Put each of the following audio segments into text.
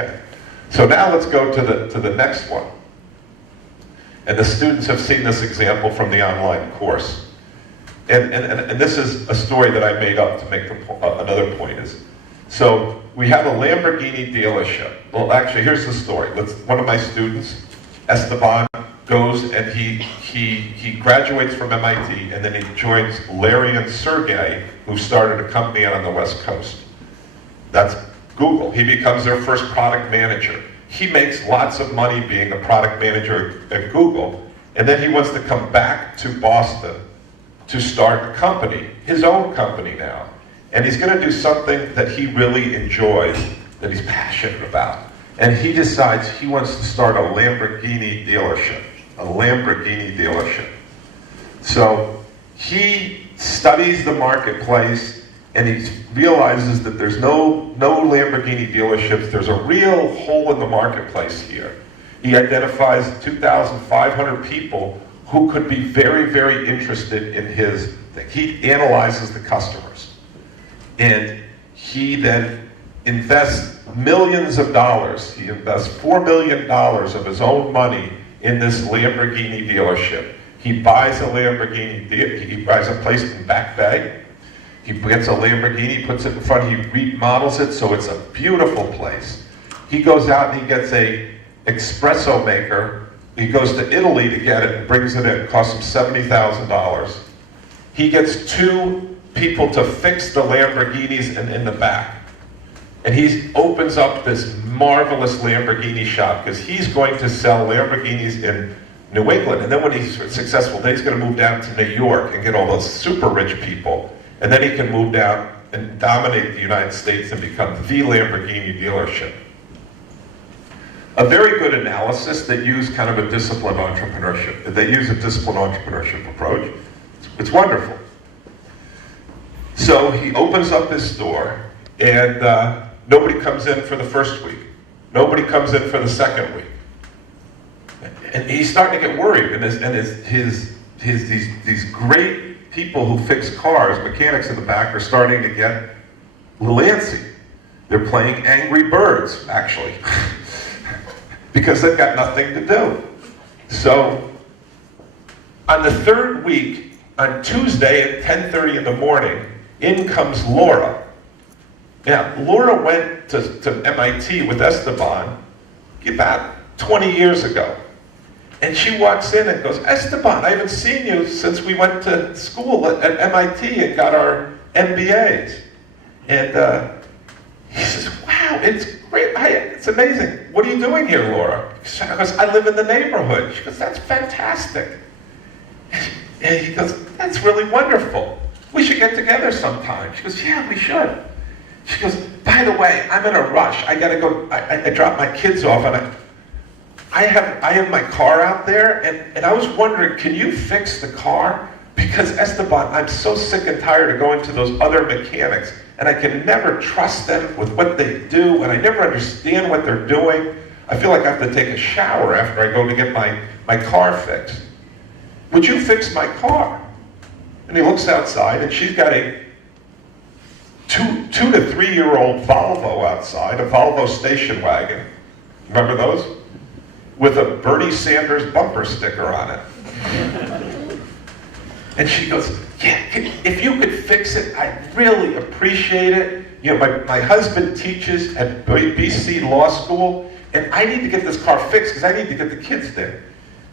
Okay. So now let's go to the next one. And the students have seen this example from the online course. And this is a story that I made up to make another point is, so we have a Lamborghini dealership. Well, actually, here's the story. One of my students, Esteban, goes and he graduates from MIT, and then he joins Larry and Sergey, who started a company out on the West Coast. That's Google. He becomes their first product manager. He makes lots of money being a product manager at Google, and then he wants to come back to Boston to start a company, his own company now. And he's going to do something that he really enjoys, that he's passionate about. And he decides he wants to start a Lamborghini dealership. A Lamborghini dealership. So he studies the marketplace, and he realizes that there's no Lamborghini dealerships. There's a real hole in the marketplace here. He identifies 2,500 people who could be very, very interested in his thing. He analyzes the customers. And he then invests millions of dollars. He invests $4 million of his own money in this Lamborghini dealership. He buys a Lamborghini, he buys a place in Back Bay. He gets a Lamborghini, puts it in front, he remodels it so it's a beautiful place. He goes out and he gets a espresso maker. He goes to Italy to get it and brings it in. It costs him $70,000. He gets 2 people to fix the Lamborghinis in the back. And he opens up this marvelous Lamborghini shop because he's going to sell Lamborghinis in New England. And then when he's successful, then he's going to move down to New York and get all those super rich people. And then he can move down and dominate the United States and become the Lamborghini dealership. A very good analysis that use kind of a disciplined entrepreneurship. They use a disciplined entrepreneurship approach. It's wonderful. So he opens up his store, and nobody comes in for the first week. Nobody comes in for the second week. And he's starting to get worried. And these great people who fix cars, mechanics in the back, are starting to get a little antsy. They're playing Angry Birds, actually, because they've got nothing to do. So on the third week, on Tuesday at 10:30 in the morning, in comes Laura. Now, Laura went to MIT with Esteban about 20 years ago. And she walks in and goes, Esteban, I haven't seen you since we went to school at MIT and got our MBAs. And he says, wow, it's great. It's amazing. What are you doing here, Laura? She goes, I live in the neighborhood. She goes, that's fantastic. And he goes, that's really wonderful. We should get together sometime. She goes, yeah, we should. She goes, by the way, I'm in a rush. I gotta go, I dropped my kids off, and I have my car out there, and I was wondering, can you fix the car? Because Esteban, I'm so sick and tired of going to those other mechanics, and I can never trust them with what they do, and I never understand what they're doing. I feel like I have to take a shower after I go to get my car fixed. Would you fix my car? And he looks outside, and she's got a 2 to 3 year old Volvo outside, a Volvo station wagon. Remember those? With a Bernie Sanders bumper sticker on it. And she goes, yeah, if you could fix it, I'd really appreciate it. You know, my husband teaches at BC Law School, and I need to get this car fixed because I need to get the kids there.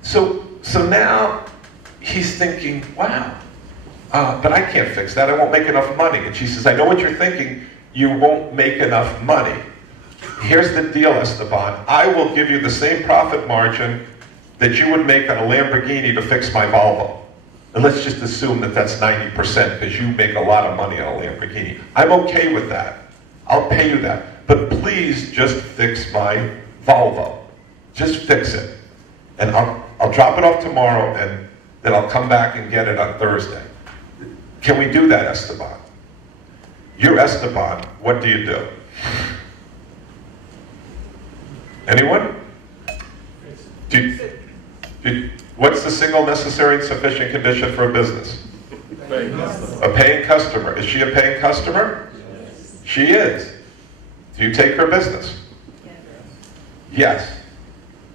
So now he's thinking, wow, but I can't fix that. I won't make enough money. And she says, I know what you're thinking. You won't make enough money. Here's the deal, Esteban. I will give you the same profit margin that you would make on a Lamborghini to fix my Volvo. And let's just assume that that's 90% because you make a lot of money on a Lamborghini. I'm okay with that. I'll pay you that. But please just fix my Volvo. Just fix it. And I'll drop it off tomorrow, and then I'll come back and get it on Thursday. Can we do that, Esteban? You're Esteban. What do you do? Anyone? What's the single necessary and sufficient condition for a business? A paying customer. Is she a paying customer? Yes. She is. Do you take her business? Yes.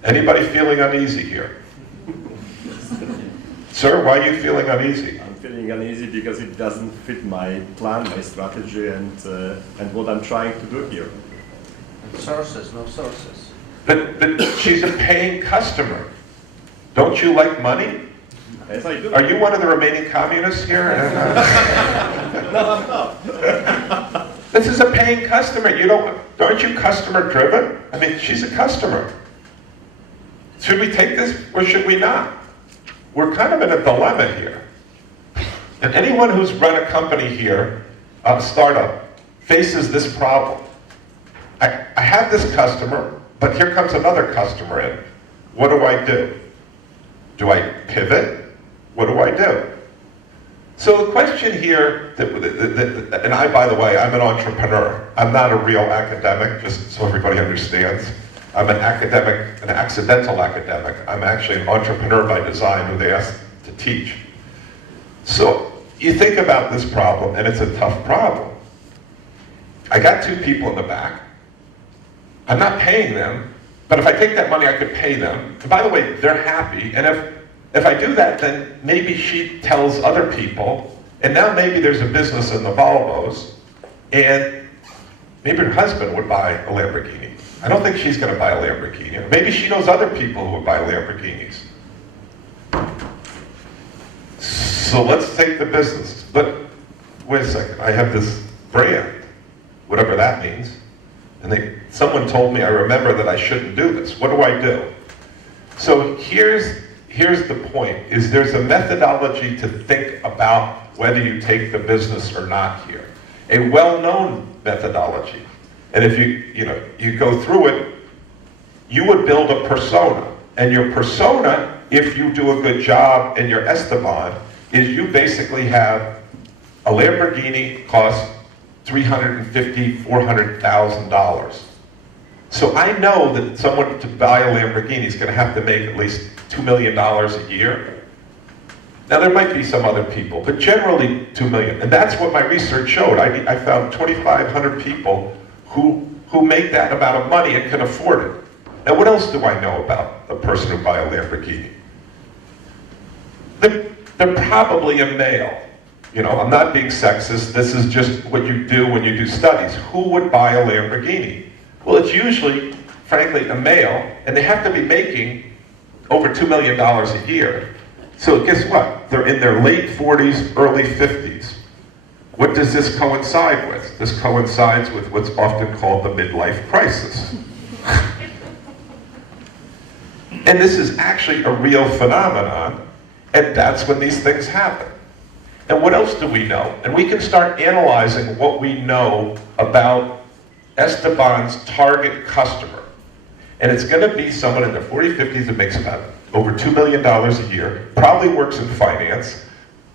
Anybody feeling uneasy here? Sir, why are you feeling uneasy? I'm feeling uneasy because it doesn't fit my plan, my strategy, and what I'm trying to do here. Sources, no sources. But she's a paying customer. Don't you like money? Yes, I do. Are you one of the remaining communists here? No, I'm not. This is a paying customer. Aren't you customer driven? I mean, she's a customer. Should we take this or should we not? We're kind of in a dilemma here. And anyone who's run a company here, a startup, faces this problem. I have this customer, but here comes another customer in. What do I do? Do I pivot? What do I do? So the question here, and by the way, I'm an entrepreneur. I'm not a real academic, just so everybody understands. I'm an academic, an accidental academic. I'm actually an entrepreneur by design who they asked to teach. So you think about this problem, and it's a tough problem. I got two people in the back. I'm not paying them, but if I take that money, I could pay them. And by the way, they're happy, and if I do that, then maybe she tells other people, and now maybe there's a business in the Volvos, and maybe her husband would buy a Lamborghini. I don't think she's going to buy a Lamborghini. Maybe she knows other people who would buy Lamborghinis. So let's take the business. But wait a second, I have this brand, whatever that means, and someone told me, I remember that I shouldn't do this. What do I do? So here's the point, is there's a methodology to think about whether you take the business or not here. A well-known methodology. And if you go through it, you would build a persona. And your persona, if you do a good job in your Esteban, is you basically have a Lamborghini costs $350,000, $400,000. So I know that someone to buy a Lamborghini is going to have to make at least $2 million a year. Now there might be some other people, but generally $2 million. And that's what my research showed. I found 2,500 people who make that amount of money and can afford it. Now what else do I know about a person who buys a Lamborghini? They're probably a male. I'm not being sexist, this is just what you do when you do studies. Who would buy a Lamborghini? Well, it's usually, frankly, a male, and they have to be making over $2 million a year. So guess what? They're in their late 40s, early 50s. What does this coincide with? This coincides with what's often called the midlife crisis. And this is actually a real phenomenon, and that's when these things happen. And what else do we know? And we can start analyzing what we know about Esteban's target customer. And it's going to be someone in their 40s, 50s that makes about over $2 million a year, probably works in finance.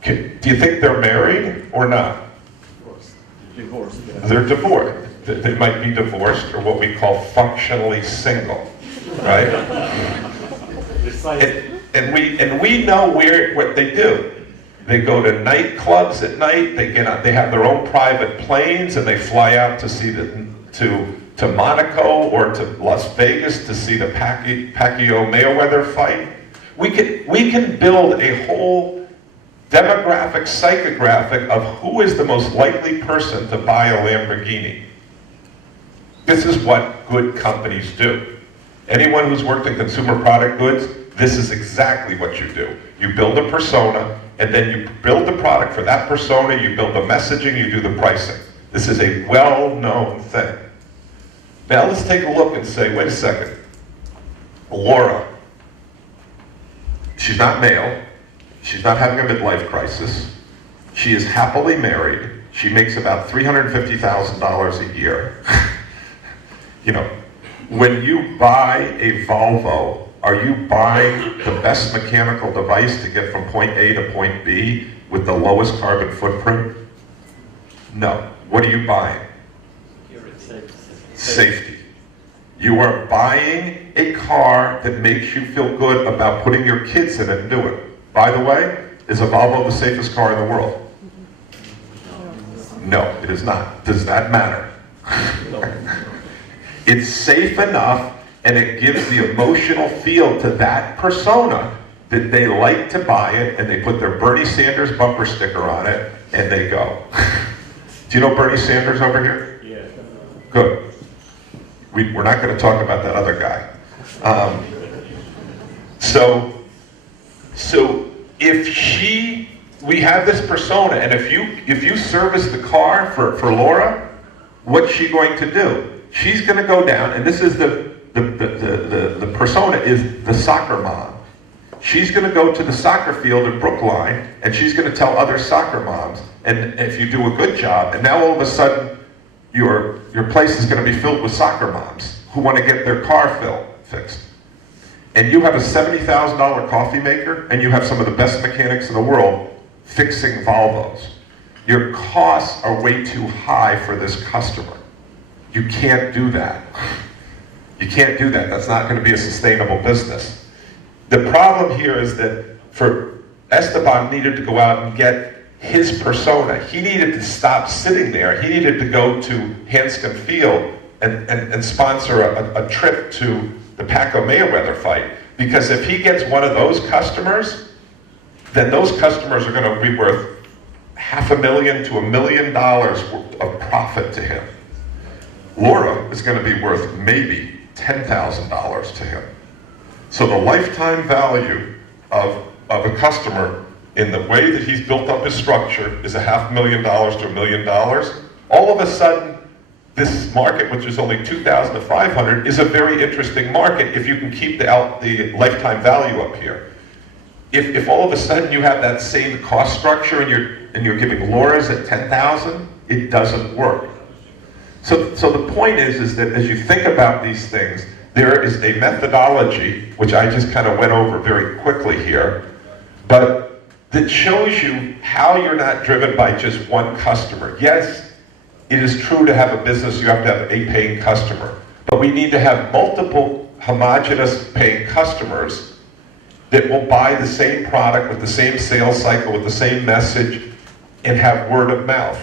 Do you think they're married or not? Divorced. Yeah. They're divorced. They might be divorced, or what we call functionally single, right? and we know what they do. They go to nightclubs at night. They have their own private planes, and they fly out to see to Monaco or to Las Vegas to see the Pacquiao-Mayweather fight. We can build a whole demographic, psychographic of who is the most likely person to buy a Lamborghini. This is what good companies do. Anyone who's worked in consumer product goods, this is exactly what you do. You build a persona, and then you build the product for that persona, you build the messaging, you do the pricing. This is a well-known thing. Now let's take a look and say, wait a second. Laura, she's not male, she's not having a midlife crisis, she is happily married, she makes about $350,000 a year. When you buy a Volvo, are you buying the best mechanical device to get from point A to point B with the lowest carbon footprint? No. What are you buying? Safety. You are buying a car that makes you feel good about putting your kids in it and do it. By the way, is a Volvo the safest car in the world? No, it is not. Does that matter? It's safe enough, and it gives the emotional feel to that persona that they like to buy it, and they put their Bernie Sanders bumper sticker on it, and they go. Do you know Bernie Sanders over here? Yeah. Good. We're not going to talk about that other guy. So if we have this persona, and if you service the car for Laura, what's she going to do? She's going to go down, and this is the persona is the soccer mom. She's going to go to the soccer field in Brookline, and she's going to tell other soccer moms, and if you do a good job, and now all of a sudden your place is going to be filled with soccer moms who want to get their car fixed. And you have a $70,000 coffee maker, and you have some of the best mechanics in the world fixing Volvos. Your costs are way too high for this customer. You can't do that. You can't do that. That's not going to be a sustainable business. The problem here is that for Esteban needed to go out and get his persona. He needed to stop sitting there. He needed to go to Hanscom Field and sponsor a trip to the Pacquiao-Mayweather fight. Because if he gets one of those customers, then those customers are going to be worth $500,000 to $1 million of profit to him. Laura is going to be worth maybe $10,000 to him. So the lifetime value of a customer in the way that he's built up his structure is $500,000 to $1 million. All of a sudden, this market, which is only 2,000 to 500, is a very interesting market if you can keep the lifetime value up here. If all of a sudden you have that same cost structure and you're giving Laura's at 10,000, it doesn't work. So the point is that as you think about these things, there is a methodology, which I just kind of went over very quickly here, but that shows you how you're not driven by just one customer. Yes, it is true to have a business, you have to have a paying customer, but we need to have multiple homogeneous paying customers that will buy the same product with the same sales cycle, with the same message, and have word of mouth.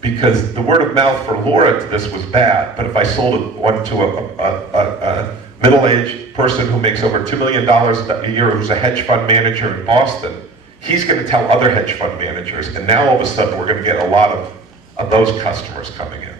Because the word of mouth for Laura to this was bad, but if I sold one to a middle-aged person who makes over $2 million a year, who's a hedge fund manager in Boston, he's going to tell other hedge fund managers, and now all of a sudden we're going to get a lot of those customers coming in.